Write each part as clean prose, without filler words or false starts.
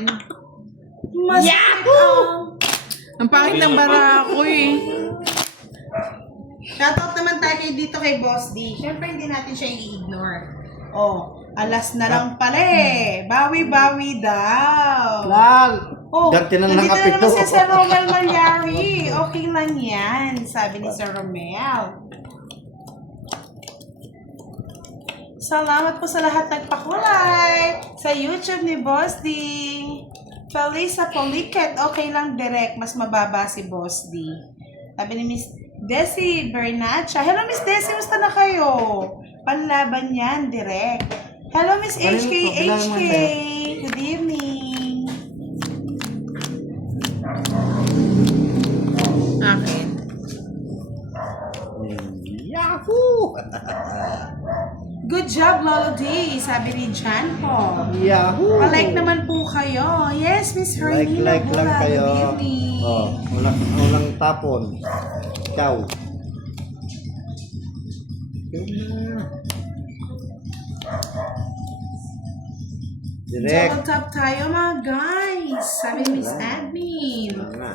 yan. Yahoo! Ang pangit ng bara ko eh. Shoutout naman tayo dito kay Boss D. Siyempre, hindi natin siya i-ignore. Oh, alas na lang pala eh. Bawi-bawi daw. Lang! Oh, Ganti na nandito na nakapito. naman siya sa Romel Malyari. Okay lang yan, sabi ni Sir Romel. Salamat po sa lahat nagpakulay sa YouTube ni Boss D. Felisa Poliket, okay lang direct. Mas mababa si Boss D. Sabi ni Miss Desi Bernacha. Hello Miss Desi, musta na kayo? Panlaban yan, direct. Hello Miss HK. Good evening. Akin. Yahoo! Good job, Lolo D, sabi ni Jan po. Yahoo! Palike naman po kayo. Yes, Miss Hermina Like lang Bula. kayo. Good evening. Oh, walang tapon. Ciao. Direct. Double tap tayo mga guys. Sabi ni Miss Admin. Nga.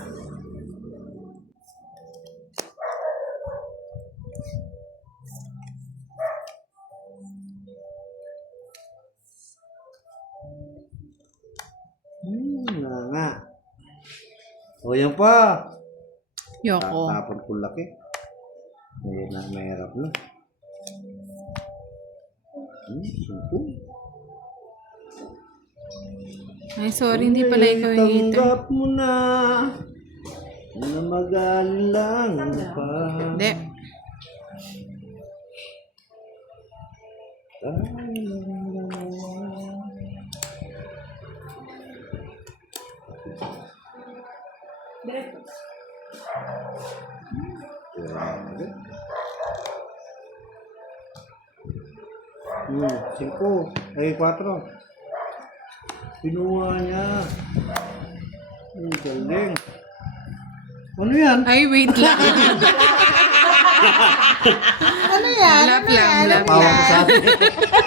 Nga. O yan pa. Yoko. Tapon ko laki. Ngayon na mahirap na. Sumpo. Ay, sorry, hindi pala ikaw yung hater. Tanggap mo na na magaling lang pa. Hindi. Cinco. Ay, 4. Pinuha niya. Ay, galing. Ano yan? Ay, wait lang. Ano yan? Lap Ano lang, yan? lap Pawang ko sa atin.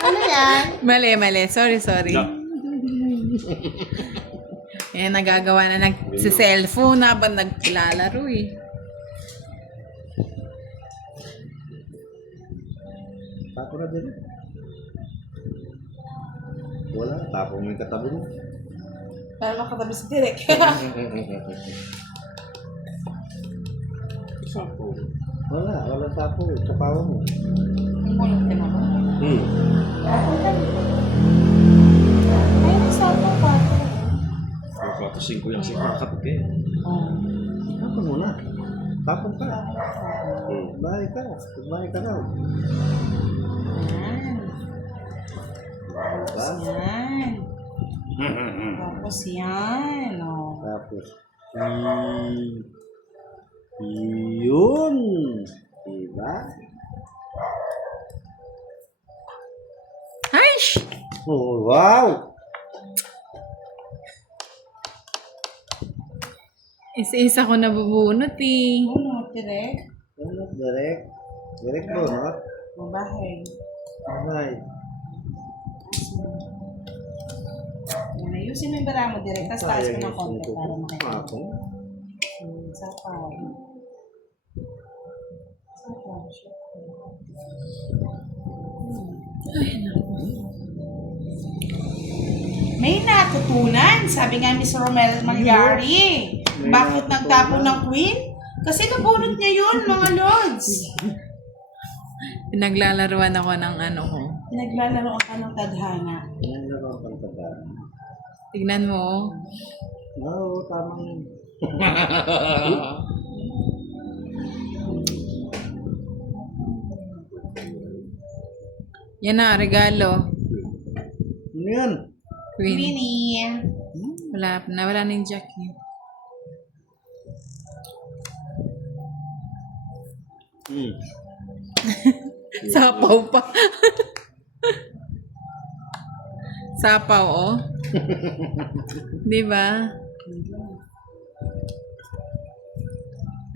Ano yan? Mali. Sorry. Eh, nagagawa na si cellphone habang naglalaro eh. Tapo na din. Wala. Tapo mo yung katabi mo. Para makatabi si Direk. Wala tapo. Kapawa mo. Mulot ka naman. Ayun ang sapo pa. 4-5 yung kapag eh. Tapo muna. Tapo ka. Bahay ka. Bahay ka raw. Yan. Tapos yan. Oh. Tapos, yun. Diba? Ay! Oh, wow! Isa-isa ko nabubunot eh. Ano, Direk? Ano, direct? Direct mo, no? Mabahay. Ay. Yan, ayusin mo yung bara mo, Direk. Tapos taas ko ng konti para makita. Ako? Sapaw. Sapaw. May natutunan, sabi nga Miss Romel Malyari. May Bakit natutunan. nagtapon ng queen? Kasi nabunot niya yun, mga lords. Pinaglalaruan ako ng ano ko. Naglalaro ka ng tadhana. Yan na lang ang pagkadaan. Tignan mo. Oo, tamang yun. Yan na, regalo. Ano yan? Queen. Queenie. Wala na yung jack eh. Sapaw pa. Sapaw, oh. Di ba?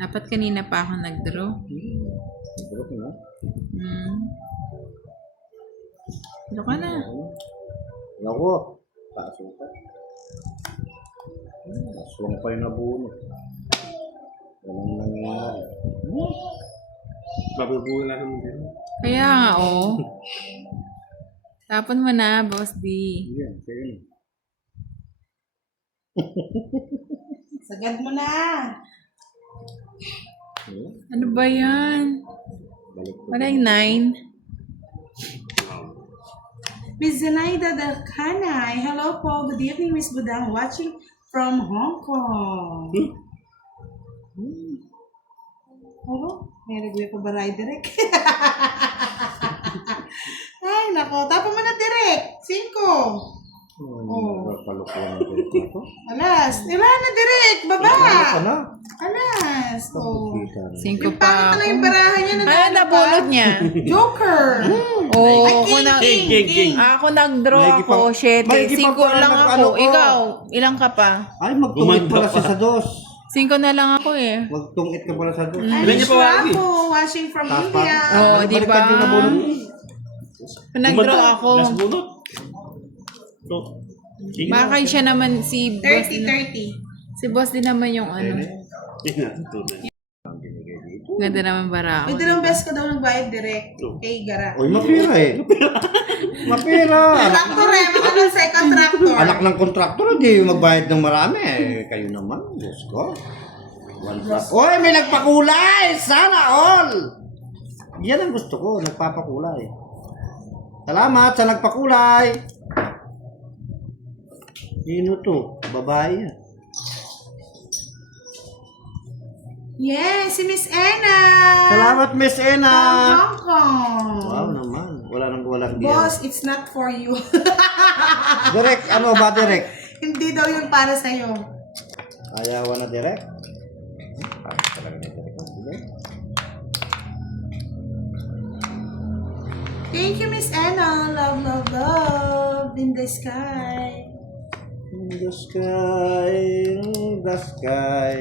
Dapat kanina pa ako nag-draw. Siguro ko na. Draw ka na. Ako. Paso ka. Aswang pa yung nabunot. Walang nangyari. Babubuhay lang naman din. Kaya nga, oh. Tapon mo na, Boss D. Yan, sige. Sagad mo na. Ano ba yan? Balik ko. Wala yung 9. Miss Zenaida Dalcanay. Hello po. Good evening, Miss Budang. Watching from Hong Kong. Oh, may review pa ba tayo direct? Ay, nako. Tapos mo na direct. 5. Oh. Palukuan ng direct na to. Alas. Wala na direct. Baba. Ano? Alas. Oh. 5 Yung pa pangit na ako. yung barahan niya. Ay, napulot niya. Joker. Oo, Ay, ako na... king. Ako nag-draw Maigi ako, pa- 7. maigi pa 5 pala lang nag- ako. ano ko. Ikaw, ilang ka pa? Ay, magtungit Gumanda pala pa. siya sa dos. 5 na lang ako eh. Magtungit ka pala sa dos. Ay, Ilan niya pa wagi? Shwapo, watching from Taas pa. India. Oo, di ba? Baliktad yung nabunot. Nag-draw ako. Last bunot. So, Bakay siya naman si Boss din. 30. Si Boss din naman yung ano. Ganda naman bara May ako. dalawang beses ka daw nagbayad direct. Kay Gara. Uy, mapira eh. Mapira. Contractor eh. Mga sa contractor. Anak ng kontraktor, hindi magbayad ng marami eh. Kayo naman, Diyos ko. Uy, may nagpakulay! Sana all! Yan ang gusto ko, nagpapakulay. Salamat sa nagpakulay. Sino to? Babae yan. Yes, si Miss Anna. Salamat, Miss From Ena. Hong Kong. Wow naman. Walang diyan. Boss, it's not for you. Direct, ano ba direct? Hindi daw yun para sa'yo. Ayawan na direct? Parang talaga na direct. Thank you, Miss Anna. Love, love, love. In the sky. In the sky, in the sky.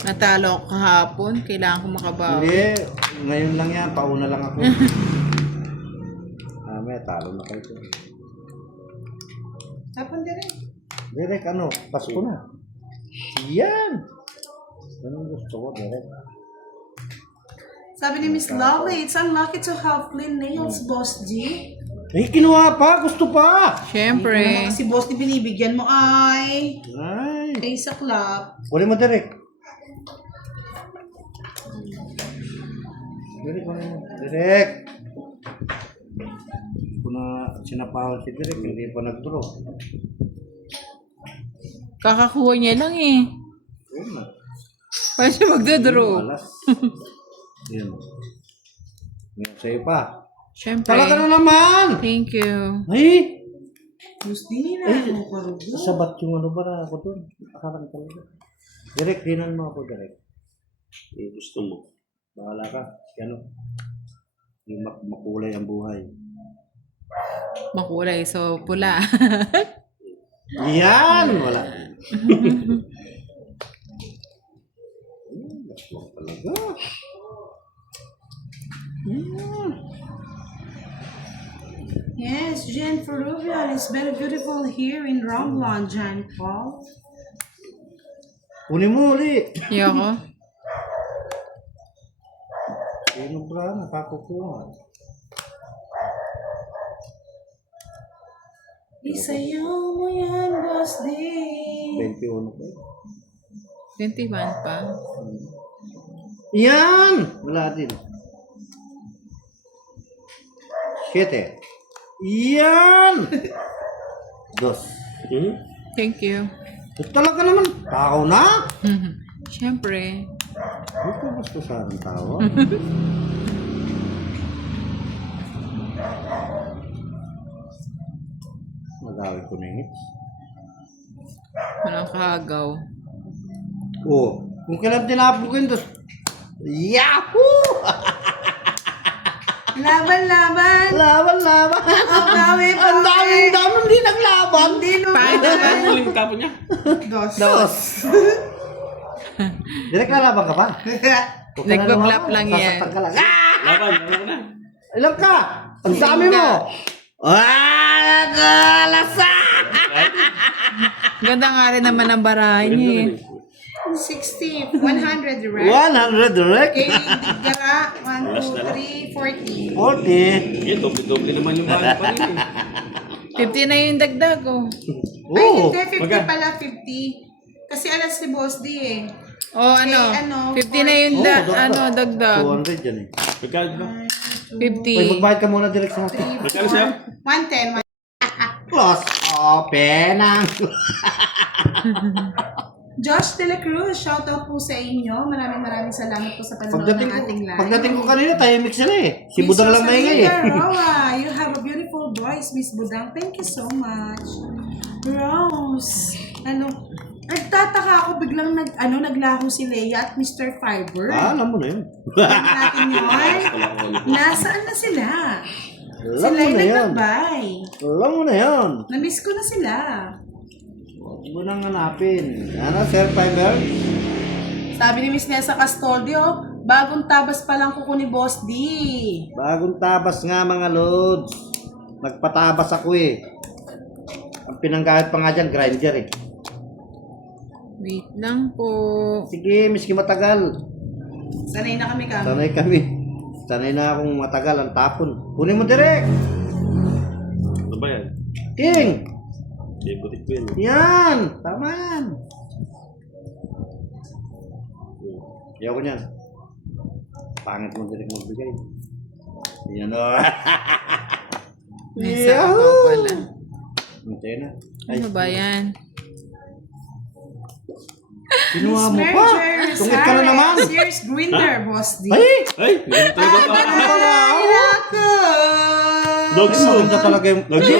Natalo ako kahapon. Kailangan ko makabawi. Hindi, ngayon lang yan. Pauna lang ako. May talo na kayo. Tapon direct. Direct, ano? Pasko na. Yan! Ganun gusto ko, direct. Sabi ni Miss Lovely, it's unlucky to have clean nails, Boss G. Eh, kinuha pa! Gusto pa! Siyempre. Si Boss G binibigyan mo ay. Ay! Ay, saklap. Uli mo direct. Direct, uli mo. Direct! Kung na sinapahol si direct, hindi pa nag-draw. Kakakuha niya lang eh. Yun na. Paano siya magdodraw? Alas. Yun. Ngayon sa'yo pa. Siyempre. Talaga na naman! Thank you. Ay! Boss D na. Ano ka rin? Sabat yung ano ba ako doon. Akalan talaga. Direct, dinan mo ako direct. Yung gusto mo. Bahala ka. Ano? Yung makulay ang buhay. Makulay. So, pula. Yan! Wala. Laswang talaga. Yes, Jen Peruvian. It's very beautiful here in Romblon, Jan Paul. Kunin mo ulit. Yoko. Sino ba? Nakakukuha. Isayaw mo yan, Boss D. 21 ko. 21 pa. Yan! Wala din. 7. Yan! 2. Thank you. Talaga naman. Tao na? Siyempre. Ito gusto sa ng tao. Magawin ko na yung hits. Walang kahagaw. Oh, kung kailan tinapukin to. Yahoo! Laban, laban. Laban, laban. Ang dami pa. Ang dami hindi naglaban. Hindi Paano ba? Ano yung tapo niya? Dos. Dos. Direk lalaban ka pa? Huwag ka na Nagbablap lumaban. lang yan. Sasaktan ka lang. Ah! Laban, laban na. Ilan ka? Ang dami mo. Ah, kalasa! Ganda nga rin naman ang barahan niya eh. 60, 100 direct. 100 direct. Okay, Gara, 1, 2, 3, 40. 40. Yan, doble-doble naman yung bahay pa rin. 50 na yung dagdag oh. Ay, Oo. hindi, 50 Magka- pala, 50. Kasi alas si Boss D eh. Oh, ano? Okay, ano, 50 na yung dagdag. 200 yan eh. Magkano ba? Uy, 50. magbayad ka muna direct sa akin. Magkano siya? 110. Close open ang... Josh De La Cruz, shoutout po sa inyo. Maraming salamat po sa panonood Pagdating ng ko, ating live. pagdating ko kanina, tahimik sila eh. Si Budang lang maingay eh. Roa, you have a beautiful voice, Miss Budang. Thank you so much. Rose, nagtataka ako biglang naglaho si Leia at Mr. Fiber. Alam mo na yun. Natin yun. Nasaan na sila? Alam Sila mo yung na yan. nagbabay. Alam mo na yun. Na-miss ko na sila. Huwag mo nang hanapin. Ano, Sir Fiber? Sabi ni Miss Nessa Castoldio, bagong tabas pa lang kuko ni Boss D. Bagong tabas nga mga lods. Nagpatabas ako eh. Ang pinanggamit pa nga dyan, grinder eh. Wait lang po. Sige, miski matagal. Sanay na kami kami. Sanay kami. Sanay na akong matagal ang tapon. Kunin mo direct. Ano ba yan? King! Hindi, butik ko yan. Yan! Tama yan. Ayaw ko niyan. Pangit mo direct magbigay. Yan o. May sabaw pala. Hintay na. Ano ba yan? Kinuha mo pa. Tungit ka na naman. Sears Grinder, Boss D. Ay! Ay, ganun talaga ba? Ano pala? Dog Ay, soup. maganda talaga yung... Hindi,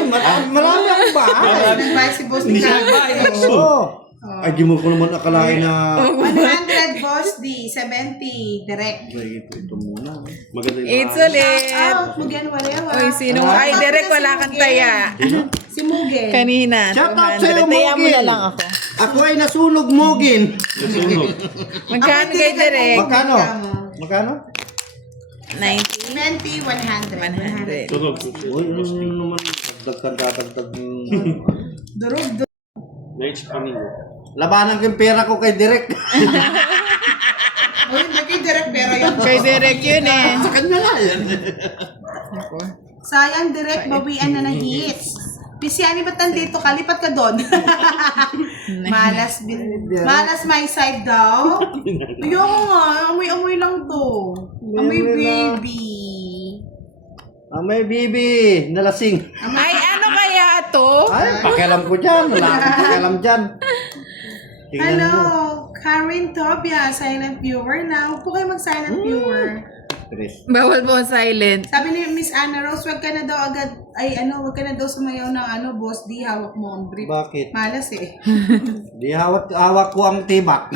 marami akong bahay. Nag-buy si Boss D. Hindi siya nagbayad. Dog soup. Oo. Ay, di mo ko naman akalain na... 100 Boss D, 70 direct. Ay, ito muna. Maganda yung It's bahay. ulit. Out, Mugen Walewa. Uy, sino? Ay, direct wala kang taya. Si Mugen. Kanina. Shout out sa'yo, 200. Taya mo Mogin. na lang ako. Ako ay nasunog, Mogin. Nasunog. Magkano kay direct? Magkano? Magkano? 90. 20, 100. 100. Sunog. Uy, ano naman? Dagdag. Durog. Nice kami. Labanan ko yung pera ko kay Direk. Uy, naging direct pero yun. Kay direct yun eh. Sa kanya na yan. Sayang direct, bawian na ng hits. Pisiani, ba't nandito ka? Lipat ka doon. Malas my side daw. Ayoko nga, amoy-amoy lang to. Amoy baby. May bibi, nalasing. Ay, ano kaya to? Ay, pakialam ko dyan. Wala akong pakialam dyan. Tingnan Hello, mo. Karen Tobia, silent viewer na. Huwag po kayo mag-silent viewer. Chris. Bawal po silent. Sabi ni Miss Anna Rose, wag ka na daw agad, wag ka na daw sumayaw ng Boss D, hawak mo ang brief. Bakit? Malas eh. Di hawak ko ang tibak.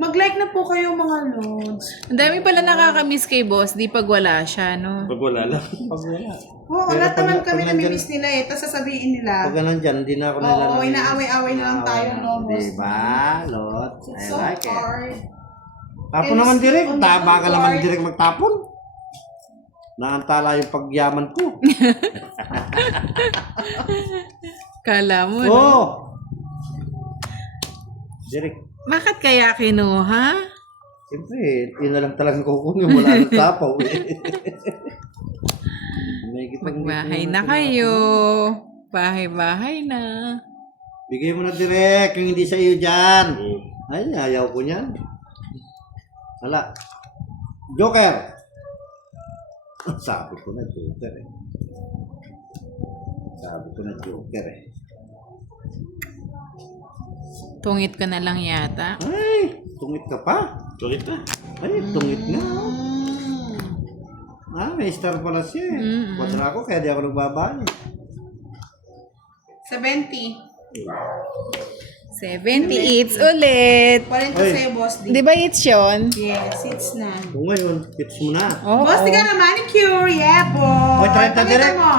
Mag-like na po kayo mga lods. Ang dami pala nakakamiss kay boss. Di pag wala siya, no? Pag wala lang. Pag wala. Oo, Pero lahat pag- naman pag kami nandyan- namimiss nila eh. Tapos sasabihin nila, Pag nandyan, hindi na ako oo, inaaway-away na lang tayo, no, boss. Diba, Lot? I It's so like it. hard. Tapon And naman direct. on the Taba ka good naman part- direct magtapon. Naantala yung pagyaman ko. Kala mo, no? Oo. Direct. Bakit kaya kinuha? Siyempre, yun na lang talagang kukunin. Wala nang tapaw eh. Magbahay na kayo. Bahay-bahay na. Bigay mo na direct yung hindi sa iyo dyan. Mm. Ay, ayaw ko niyan. Wala. Joker. Sabi ko na Joker eh. Tungit ka na lang yata. Ay, tungit ka pa. Tulit na. Ay, tungit nga. May star pala siya eh. Mm-mm. Kwadra ko, kaya di ako nagbabali. 70. 70 eats ulit. 40 Ay. sa'yo, Boss D. Di ba eats yun? Yes, it's na. Kung ngayon, hits mo na. Oo. Boss, di ka na manicure. Yeah, boy. Oy, 30 Pakita direct. mo.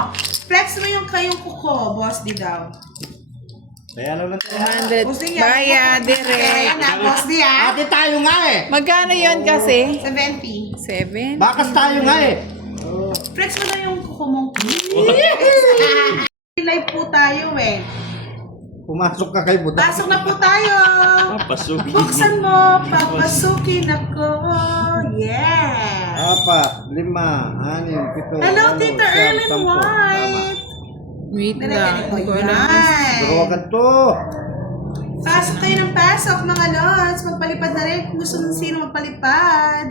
Flex mo yung kayong kuko, Boss D daw. Kaya lang lang. 100. Boss D, yan. Baya, Kaya direct. na, Boss D, ah. Ate tayo nga eh. Magkano yun kasi? 70. 7? Bakas tayo nga eh. Flex mo na yung kuko mong. Live po tayo eh. Pumasok ka kay Budang. Pasok na po tayo. Papasok. Buksan mo, papasukin ako. Yeah. 4, 5, 6, 7. Hello, Tita Erlyn White. Wait lang. Hindi ko alam. Pero Hi. agad to. Pasok kayo ng pasok, mga lods. Magpalipad na rin kung gusto nyo sino magpalipad.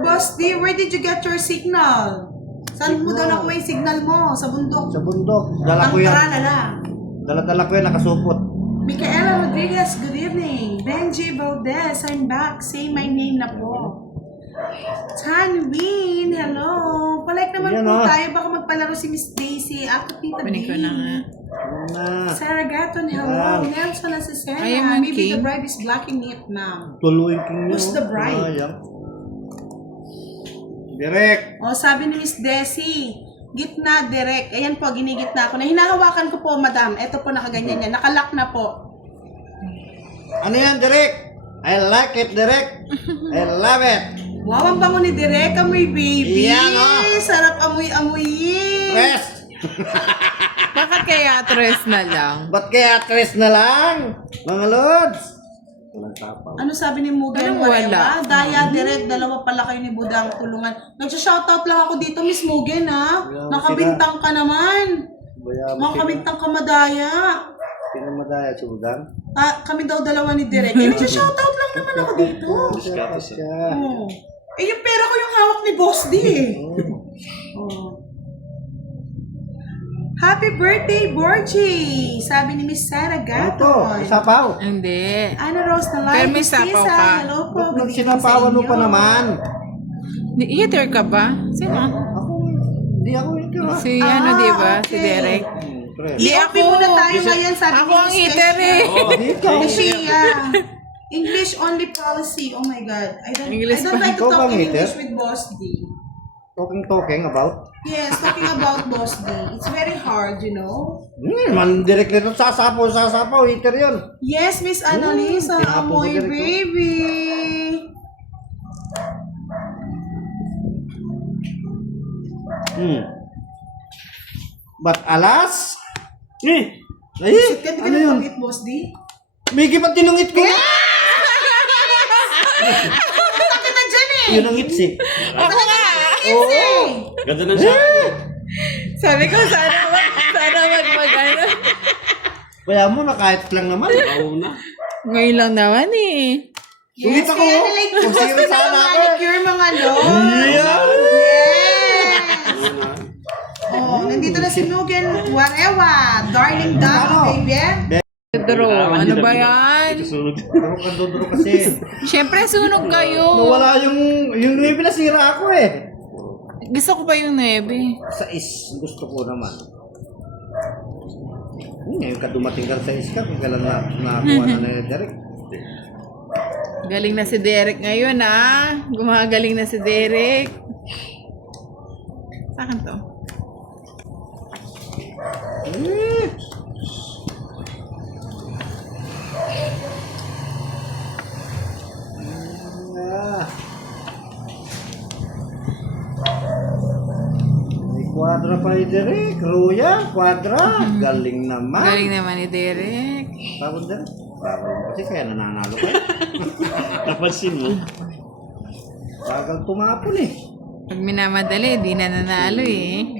Boss D, where did you get your signal? Saan mo daw nakuha yung signal mo? Sa bundok. Sa bundok. Dala ko yan. Tangkara na lang. Dala ko yan, nakasupot. Micaela Rodriguez, good evening. Benji Valdez, I'm back. Say my name na po. Tanwin, hello. Palike naman Yan, po oh. tayo. Baka magpalaro si Miss Daisy. Ako, Tita B. Kunin ko na nga. Na. Sarah Gatton, hello. Yan. Nelson Asesena. Ay, man, Maybe the King. bride is blocking it, ma'am. Tuluin king nyo. Who's the bride? Ayan. Direk. O, sabi ni Miss Desi, gitna, direct. Ayan po, ginigitna ko na. Hinahawakan ko po, madam. Ito po, nakaganyan yan. Nakalock na po. Ano yan, Direk? I like it, Direk. I love it. Wow, ang bango ni Direk. Amoy, baby. Yan, oh. Sarap amoy-amoyin. Tres. Bakit kaya 3 na lang? Ba't kaya tres na lang? Mga lods. Walang tapaw. Ano sabi ni Mugen? Anong wala? Daya, Direk, dalawa pala kayo ni Budang tulungan. Nagsha-shoutout lang ako dito, Miss Mugen, ha? Wala, Nakabintang ka naman. Bayabas Makabintang ka, madaya. Pinamadaya si Budang. Ah, kami daw dalawa ni Direk. Eh, nagsha-shoutout lang naman ako dito. Diskarte siya. Oh. Eh, yung pera ko yung hawak ni Boss D, eh. Oh. Happy birthday, Borgie! Sabi ni Miss Sarah Ano to? Gatton. Isapaw. Hindi. Ano, Rose na live? Pero may Miss sapaw Lisa, ka. hello po. Ba't Good evening sinapawan sa mo pa inyo. naman? Eater ka ba? Sino? Ako, di ako ito. Si ano, di ba? Si okay. Derek. Tres. Di I-open ako. muna tayo ngayon, sabi Ako ni ang Miss eater Kesia. eh. Oh, ikaw. Kesia. English only policy. Oh my God. I don't English like pa. to Ikaw talk bang English hater? with Boss D. Talking about? Yes, talking about Boss D. It's very hard, you know? Man, direct nito sasapaw, heater yun. Yes, Miss Annalisa. tinapon ko Amoy, direct to. baby. But alas, Eh! ay, Sikat ka ano na yun? pangit, Boss D. May gipat tinungit ko. Punta ka na dyan eh. Yun ang hits eh. Ako nga. Oo. Ganda ng sa akin. Sabi ko, sana mag-ano. Kaya mo na kahit lang naman. Oo na. Ngayon lang naman eh. Sungit ako. kaya nilike ko. Kung sino sana ako. Manicure, mga lord. Yeah. Yes. Oo na. Oh, nandito na si Mugen Warewa. Darling Dama, baby. Draw. Ano ba yan? Ito sunod. Duro ka duro kasi. Siyempre, sunog kayo. Nawala yung nuwi nasira ako eh. Gusto ko pa yung nebe. Sa is, gusto ko naman. Ngayon ka dumating ka sa is ka, kaya lang nakakuha na na Derek. Galing na si Derek ngayon ah. Gumagaling na si Derek. Saan to? May kwadra pa ni Derek. Ruya, kwadra. Galing naman. Galing naman ni Derek. Tapos Derek. Bagal mo kasi kaya nananalo ka. Napansin mo? Bagal tumapon eh. Pag minamadali, di na nanalo eh.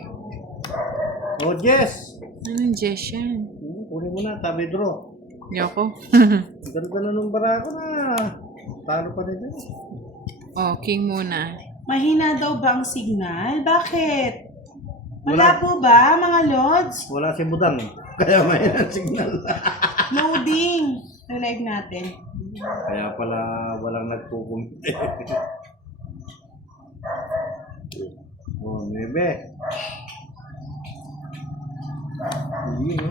Oh, Jess. Anong Jess yan? Kunin mo na, tabi draw. Yoko. Ganda na nung barako na. Talo pa nito. Oh, king muna. Mahina daw ba ang signal? Bakit? Wala. Wala po ba, mga lords? Wala si Budang. Kaya may signal. Loading. Live natin. Kaya pala walang nagkukumite. Oh, nebe. Hindi, no?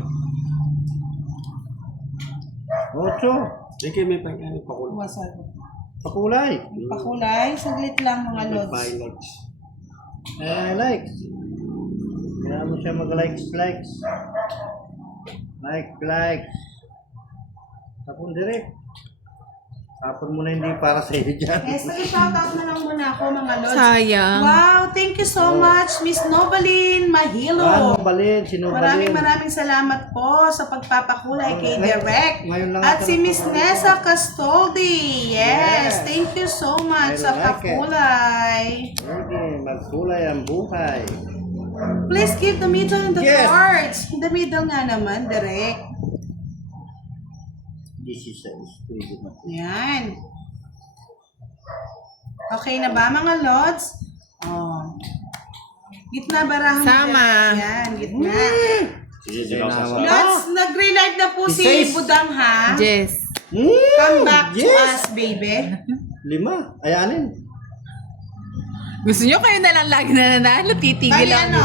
Ocho. Eh, kayo may pagkano pa ko. Wasag. Pakulay. Pakulay. Saglit lang, mga lords. Pilots. I like. Kaya mo siya mag-likes. Like. Tapos direct. Tapon mo na hindi para sa iyo dyan. Yes, nag-shoutout na lang muna ako mga lods. Sayang. Wow, thank you so much, Miss Novaline Mahilo. Balin, sino Maraming salamat po sa pagpapakulay kay Derek. Ngayon lang At ako si Miss nagpapakulay. Nessa Castoldi. Yes, Yes. thank you so much I sa like it. pakulay. Okay, magkulay ang buhay. Please give the middle in the Yes. cards. In the middle nga naman, Derek. This is a spirit na. Yan. Okay na ba mga lods? Oh. Gitna barahan. Sama. Yan, gitna. Sige, sige ako sa Lods, nag-relive na po si Says- Budang ha. Jess. Come back to yes. us, baby. 5. Ay, 6. Gusto nyo kayo na lang lagi na nanalo? Titigil Bali lang. ano?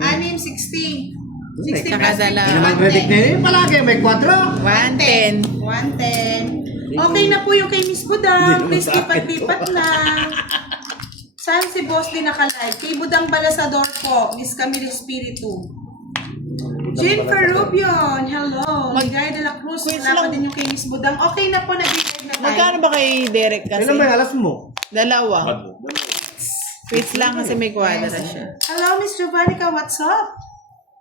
Anim, 60. 60 Saka plus dala. 50, Hindi naman credit na yun. Palagi may 4. 110. 110. Okay na po yung kay Miss Budang. Hindi Please naman sa akin lipat-lipat na. Saan si Boss din nakalive? Kay Budang Balasador po. Miss Camille Espiritu. Jean Ferrubion. Hello. Miguel de la Cruz. Quiz Wala pa lang. din yung kay Miss Budang. Okay na po. Nag-live na tayo. Magkano ba kay Derek kasi? Kailan ba yung alas mo? Dalawa. Quits lang kasi may kwadra siya. Hello, Miss Giovannica. What's up?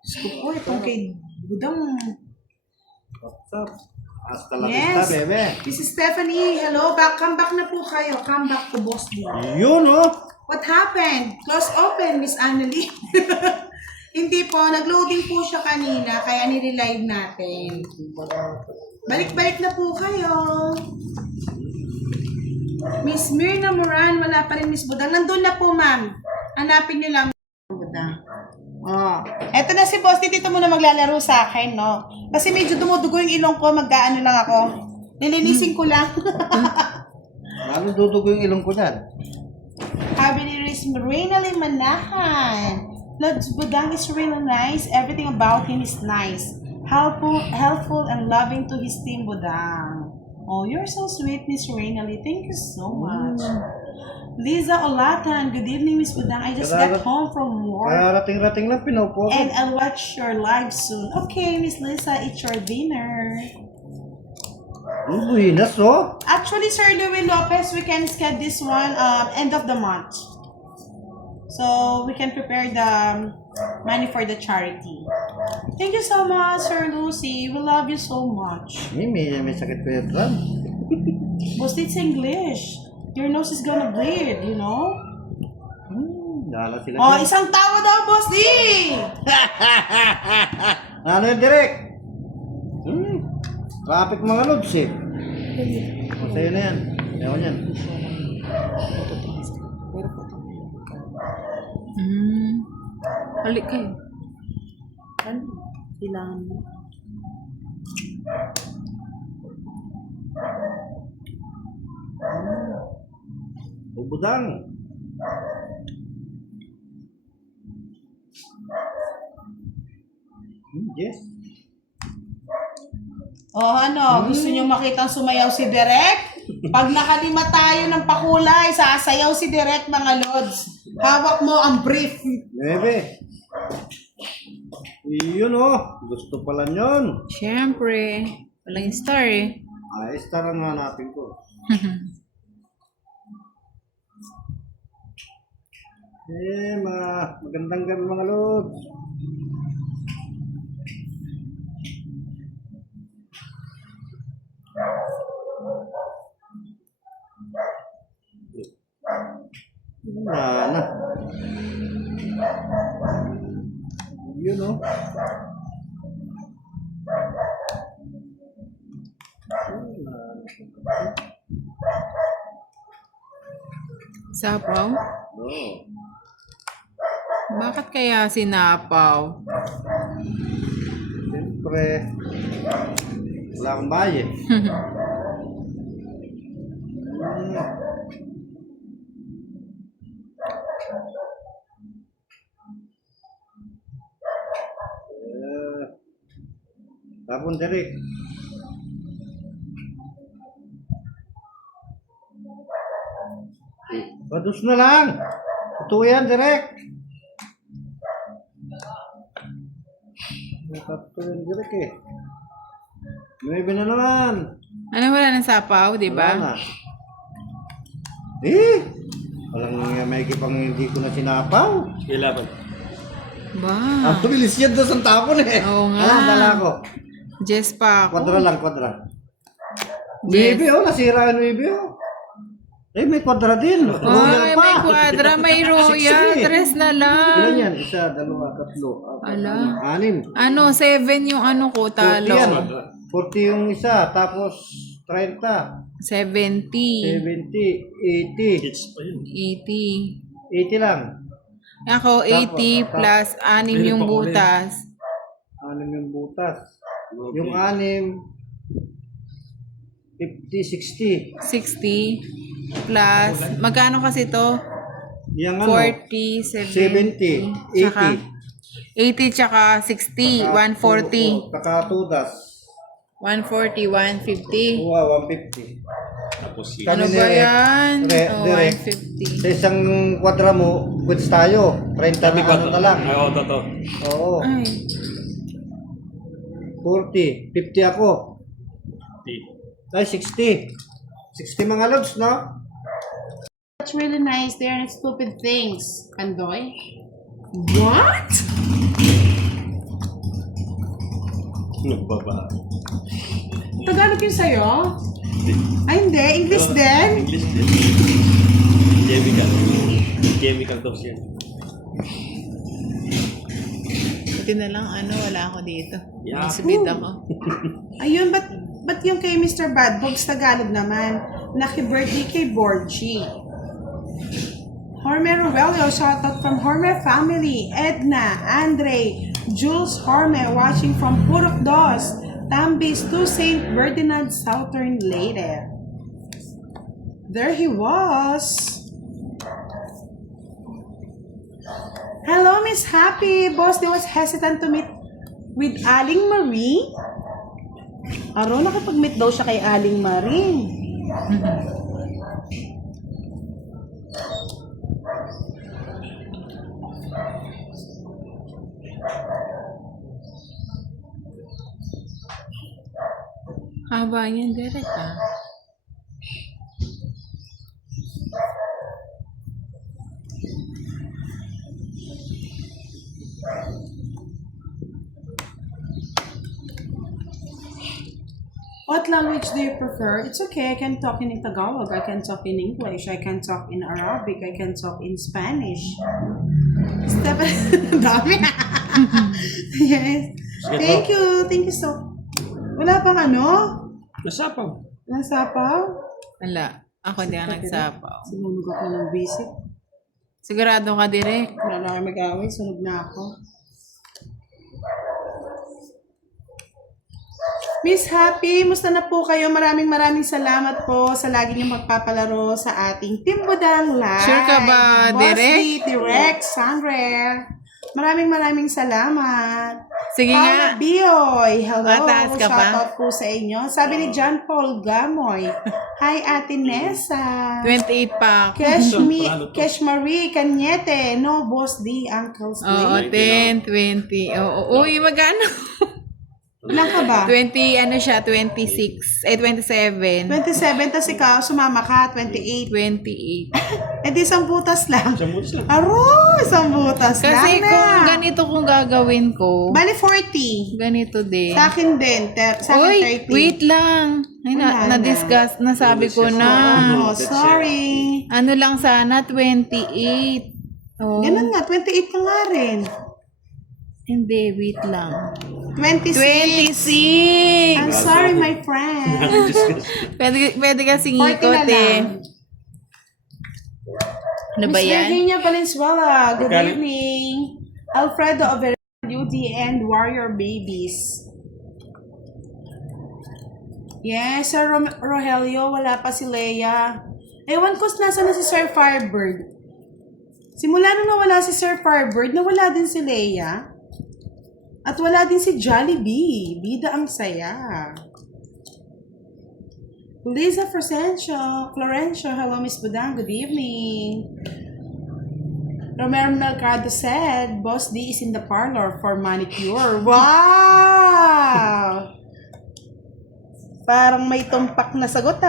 Gusto ko itong kay Budang. What's up? Hasta la Yes. vista, bebe. This is Stephanie. Hello. Come back na po kayo. Come back to Boss D. Yun, oh. What happened? Close open, Miss Annalie. Hindi po, nag-loading po siya kanina, kaya nire-live natin. Balik-balik na po kayo. Miss Mirna Moran, wala pa rin Miss Budang. Nandun na po, ma'am. Hanapin niyo lang. Budang. Oh. Eto na si Boss, dito muna maglalaro sa akin, no? Kasi medyo dumudugo yung ilong ko, mag-ano lang ako. Nilinisin ko lang. Lalo dudugo yung ilong ko dyan. Habi ni Riz Marina Limanahan. Lods Budang is really nice. Everything about him is nice. Helpful and loving to his team, Budang. Oh, you're so sweet, Miss Rainali. Thank you so much. Liza Olatan. Good evening, Miss Budang. I just got home from work. Kaya rating-rating lang, pinaupo ko. And I'll watch your live soon. Okay, Miss Lisa, it's your dinner. Buinas, oh. Actually, Sir Louis Lopez, we can schedule this one end of the month. So, we can prepare the money for the charity. Thank you so much, Sir Lucy. We love you so much. May sakit ko yung drum. Boss, it's English. Your nose is gonna bleed, you know? Lala sila. Oh, isang tawa daw, Boss D! Ano yung direct? Traffic mga lods eh. Masaya na yan. Ayaw yan. Balik kayo. Ano? Kailangan mo. Bubudang. Yes. Oh, ano? Gusto niyo makitang sumayaw si Derek? Pag nakalima tayo ng pakulay, sasayaw si Derek, mga lods. Hawak mo ang brief. Bebe. Yun oh. Gusto pala yun. Siyempre. Walang star eh. Ay, star ang hanapin ko. Magandang gabi mga lods. Wala na. Yun oh. Sapaw? Oh. Bakit kaya sinapaw? Siyempre, wala akong baye. Tapon Derek. Padus na lang. Ito yan, Derek. Ito yan, Derek eh. May na naman. Ano, wala ng sapaw, di Wala na. ba? Walang may pang hindi ko na sinapaw. Kailangan. Ba? Ang tumilis yan doon sa tapon eh. Oo nga. Ano, dala ko. Jess pa ako. Kwadra lang, kwadra. Yes. Baby, nasira yung baby, may kwadra din. Ay, may quadra, may royal. Tres na lang. Ilan yan? Isa, dalawa, tatlo, apat, Ala. anim. Ano, 7 yung ano ko, 40 talo. yan. 40 yung isa, tapos 30, 70. 70, 80. Kids pa yun. 80. 80 lang. Ako, 80 plus 6 yung butas. Anim yung butas. Yung anim, 50, 60. 60 plus, magkano kasi to? Yung ano, 40, 70, 70, tsaka 80. 80 tsaka 60, 140. Takatudas. 140, 150. Kuha, 150. Tapos si... Ano Kami ba direct. yan? Oh, Direct. 150. Sa isang kwadra mo, quits tayo. 30 na ano na lang. Ay, oo, to. Oo. Ay, 40. 50 ako. Ay, 60. 60 mga lods, no? That's really nice. They are stupid things. Kandoy? What? Nagbaba. Tagalog yun sa'yo? Ay, hindi. English din? English din. Chemical. Chemical daw siya. buti na lang, ano, wala ako dito. Yeah. Nasubid ako. Ayun, ba't yung kay Mr. Badbogs Tagalog naman? Naki-birthday kay Borgie. Horme Rovelio, shoutout from Horme family. Edna, Andre, Jules Horme, watching from Purok Dos, Tambis to St. Ferdinand Southern Leyte. There he was. Hello, Miss Happy. Boss, they was hesitant to meet with Aling Marie. Aro, nakipag-meet daw siya kay Aling Marie. Haba yan, direct ah. What language do you prefer? It's okay. I can talk in Tagalog. I can talk in English. I can talk in Arabic. I can talk in Spanish. Step. Dami. Yes. Thank you. Thank you so. Wala pang ano? Nasapaw. Nasapaw? Wala. Ako di ako nagsapaw. Sinunog ako ng visit. Sigurado ka, direct. Wala na kayo mag-away. Sunog na ako. Miss Happy, musta na po kayo? Maraming salamat po sa lagi niyong magpapalaro sa ating Team Budang Live. Sure ka ba, Boss Direk? D, Direct, Sandre. Maraming salamat. Sige nga. Paula Bioy, hello. Mataas ka pa? Shoutout po sa inyo. Sabi ni John Paul Gamoy, hi Ate Nessa. 28 pa ako. Kesh Marie Cañete, no, Boss D, Uncle's Oo, Way. 10, 20. Oo. Uy, magkano? Ilan ka ba? 20, ano siya, 26. 27. 27, tas ikaw, sumama ka, 28. 28. Eh di isang butas lang. Isang months lang. Aro, isang butas Kasi lang kung na. ganito kung gagawin ko, Bali 40. ganito din. Sa akin din. Sa akin Uy, 30. wait lang. Ay, Wala na. na-discuss. Nasabi ko na. Oh, sorry. Ano lang sana, 28. Oh. Ganun nga, 28 ka nga rin. Hindi, wait lang. 26. 26! I'm sorry, my friend. Pwede kasing 40 ikot na eh. lang. Ano ba Miss yan? Virginia Valenzuela, good Magkano? evening. Alfredo of Beauty and Warrior Babies. Yes, Sir Rogelio, wala pa si Leia. Ewan ko nasa na si Sir Firebird. Simula nung nawala si Sir Firebird, nawala din si Leia. At wala din si Jollibee. Bida ang saya. Liza Florencio, hello Miss Budang, good evening. Romero Mercado said, Boss D is in the parlor for manicure. Wow! Parang may tumpak na sagot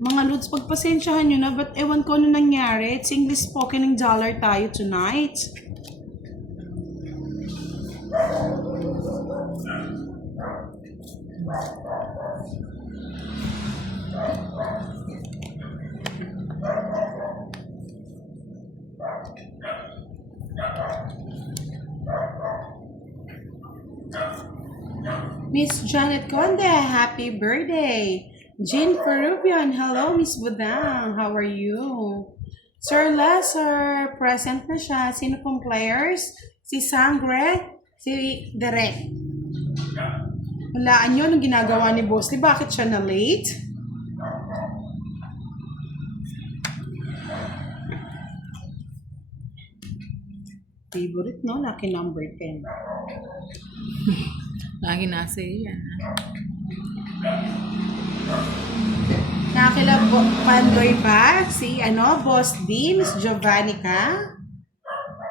Mga Lods, pagpasensyahan nyo na, but ewan ko ano nangyari. It's English spoken ng dollar tayo tonight. Miss Janet Conde, happy birthday! Jean Peruvian, hello Miss Budang, how are you? Sir Lesser, present na siya. Sino pong players? Si Sangre, si Derek. Walaan nyo anong ginagawa ni Boss Lee. Bakit siya na late? Favorite, no? Lucky number 10. Lagi nasa iyo yan. Nakakila Pandoy ba? Si Boss D, Miss Giovannica.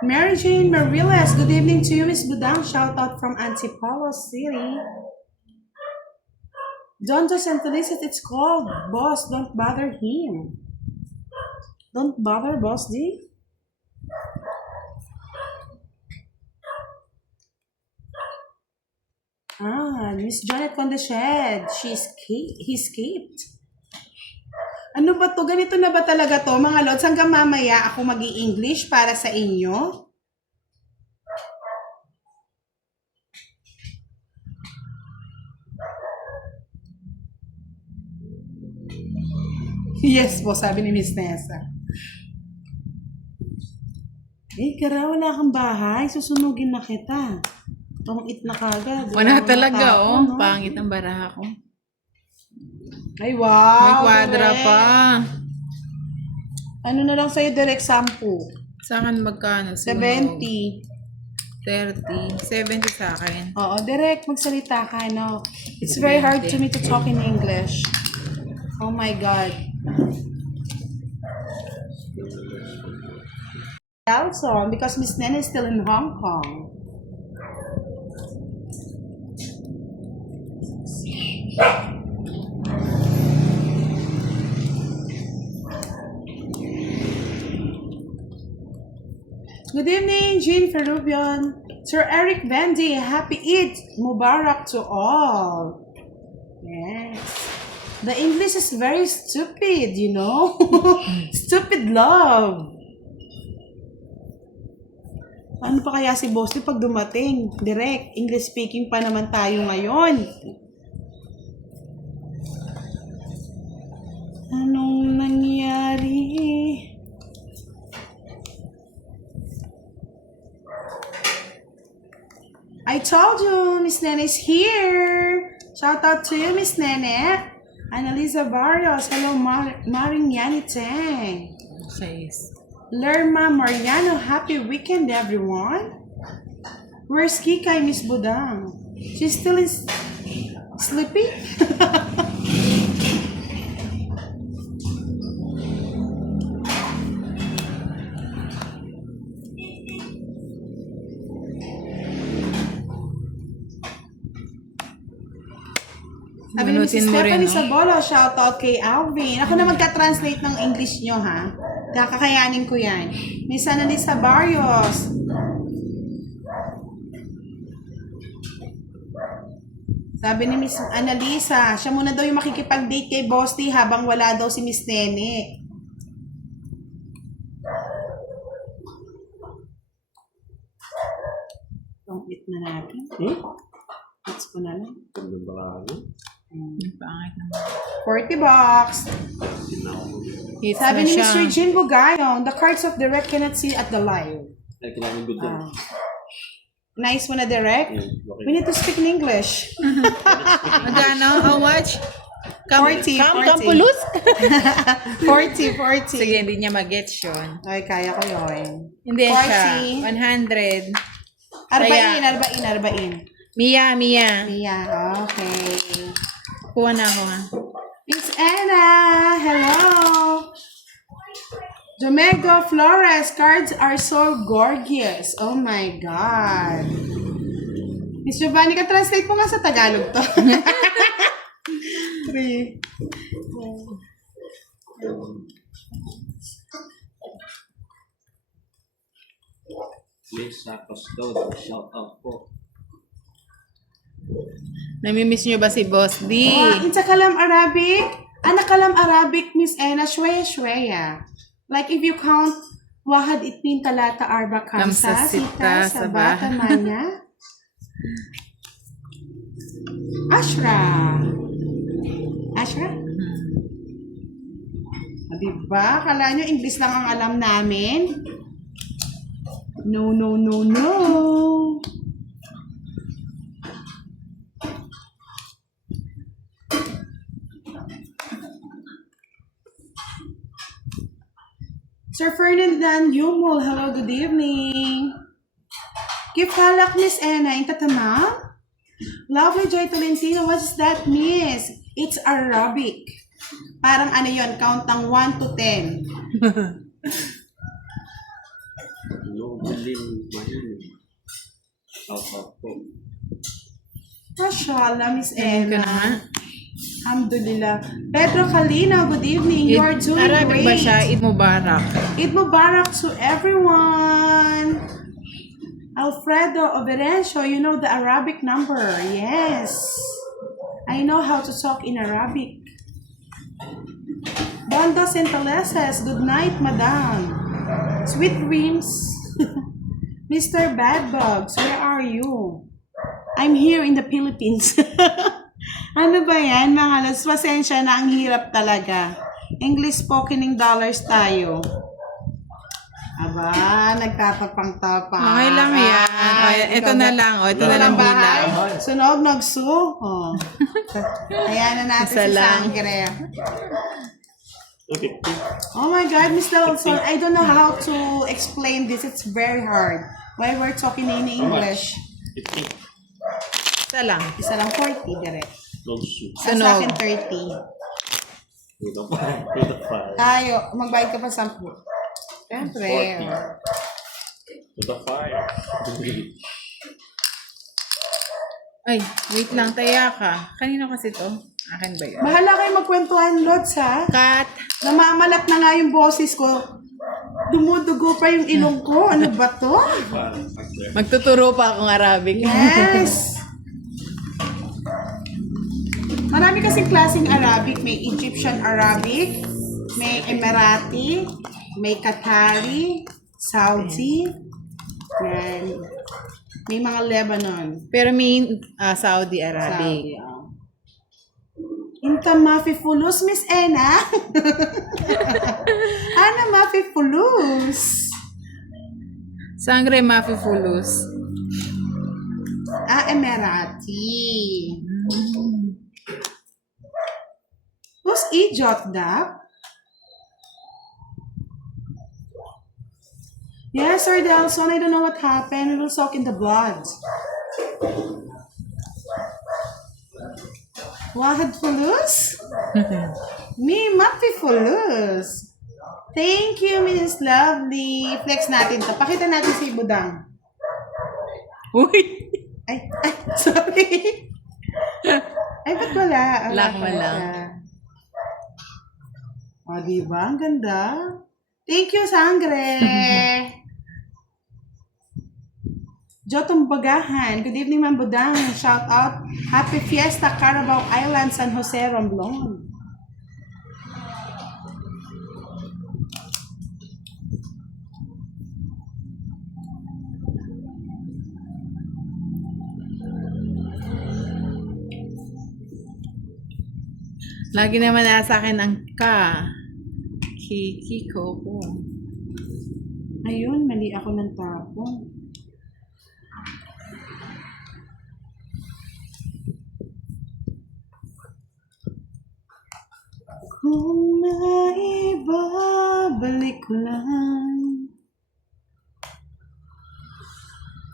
Mary Jane Marilas, good evening to you, Miss Budang. Shout out from Antipolo City. Don Dos Antolicet, it's called Boss, don't bother him. Don't bother Boss D. Miss Janet Condeshed, he escaped. Ano ba to? Ganito na ba talaga to, mga Lods? Hanggang mamaya ako mag-i-English para sa inyo? Yes po, sabi ni Miss Nessa. Kara, wala kang bahay. Susunugin na kita. Tungit na kagad. Wala kang talaga, matao, no? Pangit ang baraha ko. Ay, wow. May kwadra direct. pa. Ano na lang sa'yo, direct 10. Sa akin magkano? 70. 30. 70 sa akin. Oo, direct magsalita ka, no? It's very hard to me to talk in English. Oh my God. Also, because Miss Nene is still in Hong Kong. Good evening, Jean Peruvian. Sir Eric Bendy, happy Eid Mubarak to all. Yes. The English is very stupid, you know? Stupid love. Ano pa kaya si Boss Lee pag dumating? Direct, English speaking pa naman tayo ngayon. Anong nangyari? I told you, Miss Nene's here. Shout out to you, Miss Nene. Annalisa Barrios. Hello, Marignani Tang. Size. Lerma Mariano. Happy weekend, everyone. Where's Kikay, Miss Budang? She's still sleeping? Sabi ni Mrs. Bunutin mo rin, Stephanie no? Sabolo, shoutout kay Alvin. Ako na magka-translate ng English nyo, ha? Kakayanin ko yan. Miss Annalisa Barrios. Sabi ni Miss Annalisa, siya muna daw yung makikipag-date kay Boss T habang wala daw si Miss Nene. Don't eat na natin. Eats ko na lang. Ganda ba ako? Ang pangit naman. 40 bucks. Hits Sabi na ni siya. Mr. Jim Bugayong, the cards of direct cannot see at the live. Ay, kailangan good Ah. Nice one na direct. Okay. We need to speak in English. Magkano? How much? 40, 40. Kampulus? 40, 40. Sige, hindi niya mag-gets yun. Ay, kaya ko yun. Hindi siya. 40. 100. 40. Mia. Mia, okay. Kuha na ako, ha? Miss Anna, hello. Domego Flores, cards are so gorgeous. Oh my God. Miss Giovanni, ka-translate mo nga sa Tagalog to. 3. Please sa custode. Shout out po. Namimiss nyo ba si Boss D? Insa kalam Arabic? Anak kalam Arabic, Miss Ena, shwaya. Like if you count, wahad itnin talata arba kamsa, sita, sabah, tamanya. Ashra. Diba? Kala nyo English lang ang alam namin? No. Sir Ferdinand Yumol, hello, good evening. Kif halak, Miss Ena, inta tamam? Lovely Joy Tolentino, what does that miss? It's Arabic. Parang ano yun, count ng 1 to 10. No, Bilin Mahin. Shout out po. Mashallah, Miss Ayun ka na nga. Ena. Alhamdulillah. Pedro Calino, good evening. You are doing Arabic great. ba siya? Eid Mubarak. Eid Mubarak to everyone. Alfredo Oberencio, you know the Arabic number. Yes. I know how to talk in Arabic. Bondo Sentaleses, good night, madam. Sweet dreams. Mr. Badbugs, where are you? I'm here in the Philippines. Ano ba yan, mga las? Pasensya na, ang hirap talaga. English spoken dollars tayo. Aba, nagtatapang-tapang. Okay lang yan. O, ito na lang. O, ito na lang bahay. bilang. Sunog, nagsu. Oh. Ayan na natin Isa si lang. Sangre. Okay. Oh my God, Mr. Olson, I don't know how to explain this. It's very hard. Why we're talking in English? 50. Isa lang. Isa lang 40, direct. No soup. Sa Sunog. akin 30. To the 5. Tayo, magbayad ka pa 10. Siyempre. 40. Oh. To the 5. Ay, wait lang. Taya ka. Kanino kasi to? Akin ba yun? Bahala kayo magkwentuhan, Lods, ha? Kat. Namamalat na nga yung boses ko. Dumudugo pa yung ilong ko. Ano ba to? Magtuturo pa akong Arabic. Yes! Marami kasing klaseng Arabic. May Egyptian Arabic, may Emirati, may Qatari, Saudi, yan. May mga Lebanon. Pero may Saudi Arabic. Saudi, oh. Inta mafi fulus, Miss Ena? Ana mafi fulus? Sangre mafi fulus. Emirati. Who's Egypt, Dak? Yeah, Sir Delson, I don't know what happened. It will soak in the blood. Wahad fulus? Me, mapi fulus. Thank you, Miss Lovely. Flex natin to. Pakita natin si Budang. Uy! Ay, sorry. Ay, ba't wala? Lakma Wala lang. siya. O, diba? Ang ganda. Thank you, Sangre. Jotong Bagahan. Good evening, Ma'am Budang. Shout out. Happy Fiesta, Carabao Island, San Jose, Romblon. Lagi naman nasa akin ang ka. Kiki Coco. Ayun, mali ako ng tapong. Kung naibabalik ko lang.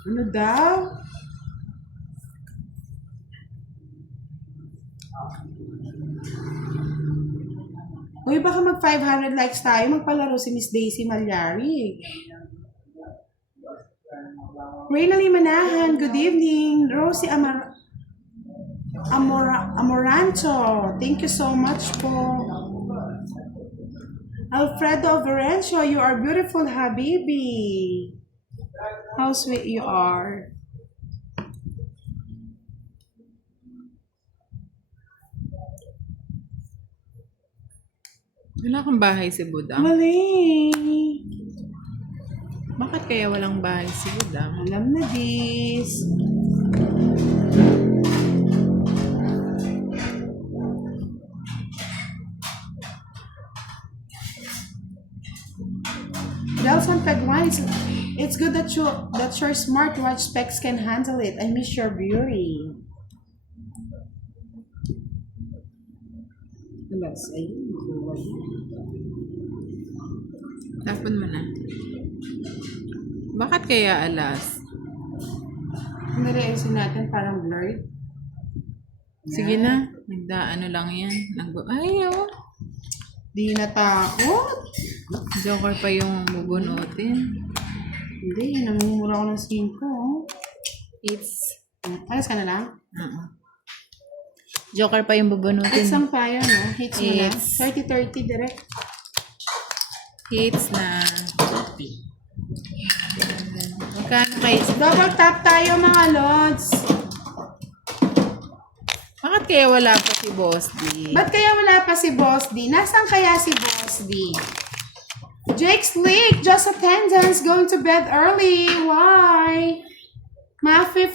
Ano daw? Uy, baka mag 500 likes tayo. Magpalaro si Miss Daisy Malyari. Reynally Manahan, good evening. Rosie Amoranto, thank you so much po. Alfredo Verencio, you are beautiful, Habibi. How sweet you are. Wala kang bahay si Budang. Mali. Bakit kaya walang bahay si Budang? Alam na this. Delson Pagwan, it's good that your smartwatch specs can handle it. I miss your beauty. Alas, ayun. Tapon mo na. Bakit kaya alas? Nare-ayusin natin parang blurred. Sige na. Nagdaano lang yan. Ay, oh. Di natakot. Joker pa yung bubunutin. Hindi, namumura ko ng skin ko. It's... Alas ka na lang? Joker pa yung bubunutin. Hits lang tayo, no? Hits mo na. Hits. 30-30 direct. Hits na. Magkano kayo? Double tap tayo, mga lods. Bakit kaya wala pa si Boss D? Ba't kaya wala pa si Boss D? Nasaan kaya si Boss D? Jake's League, just attendance, going to bed early. Why? Mafi